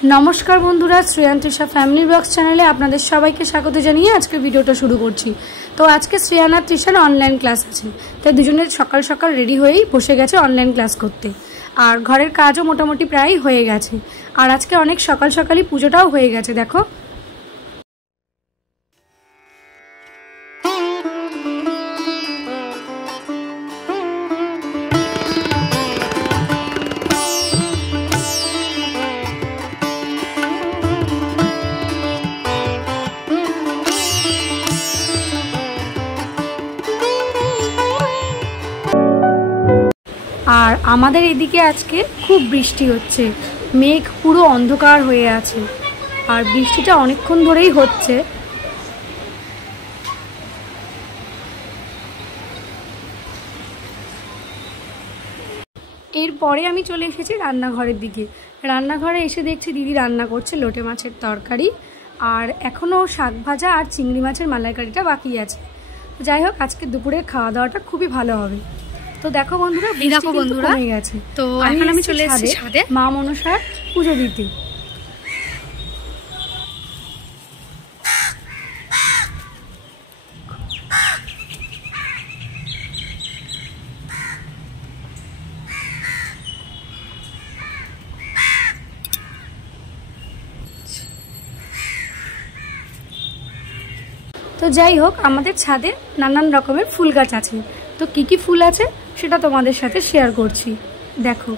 नमस्कार बंधुरा श्रेयान तृषा family blogs चैनले आपनादेर सबाइके स्वागत जानिए आज के भिडियोटा शुरू करछि। तो आज के श्रेयान और तृषार अनलाइन क्लास आछे, तो दुजोने सकाल सकाल रेडी हয়েই बसे गेছে अनलाइन क्लास करते और घरेर काजও मोटामुटी प्राय হয়ে গেছে। और आज के अनेक सकाल सकालই पूजोटाও হয়ে গেছে। देखो আর আমাদের এদিকে আজকে খুব বৃষ্টি হচ্ছে, মেঘ পুরো অন্ধকার হয়ে আছে আর বৃষ্টিটা অনেকক্ষণ ধরেই হচ্ছে। এরপরে আমি চলে এসেছি রান্নাঘরের দিকে। রান্নাঘরে এসে দেখছি দিদি রান্না করছে লোটে মাছের তরকারি, আর এখনো শাক ভাজা আর চিংড়ি মাছের মালাইকারিটা বাকি আছে। যাই হোক, আজকে দুপুরের খাওয়া দাওয়াটা খুবই ভালো হবে। তো দেখো বন্ধুরা, বৃষ্টি কিন্তু কমে গেছে। তো এখন আমি চলে এসেছি ছাদে মা মনসার পুজো দিতে। তো যাই হোক, আমাদের ছাদে নানান রকমের ফুল গাছ আছে। তো কি কি ফুল আছে সেটা তোমাদের সাথে শেয়ার করছি, দেখো।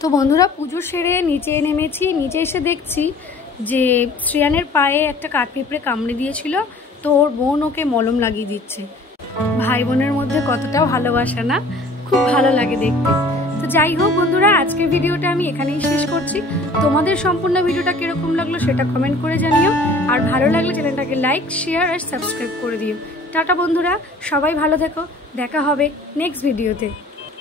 তো বন্ধুরা, পুজো সেরে নিচে নেমেছি। নিচে এসে দেখছি যে শ্রেয়ানের পায়ে একটা কাঠপিঁপড়ে কামড়ে দিয়েছিল, তো ওর বোন ওকে মলম লাগিয়ে দিচ্ছে। ভাই বোনের মধ্যে কতটাও ভালোবাসা না, খুব ভালো লাগে দেখতে। তো যাই হোক বন্ধুরা, আজকের ভিডিওটা আমি এখানেই শেষ করছি। তোমাদের সম্পূর্ণ ভিডিওটা কিরকম লাগলো সেটা কমেন্ট করে জানিও, আর ভালো লাগলে চ্যানেলটাকে লাইক, শেয়ার আর সাবস্ক্রাইব করে দিও। টাটা বন্ধুরা, সবাই ভালো থেকো, দেখা হবে নেক্সট ভিডিওতে।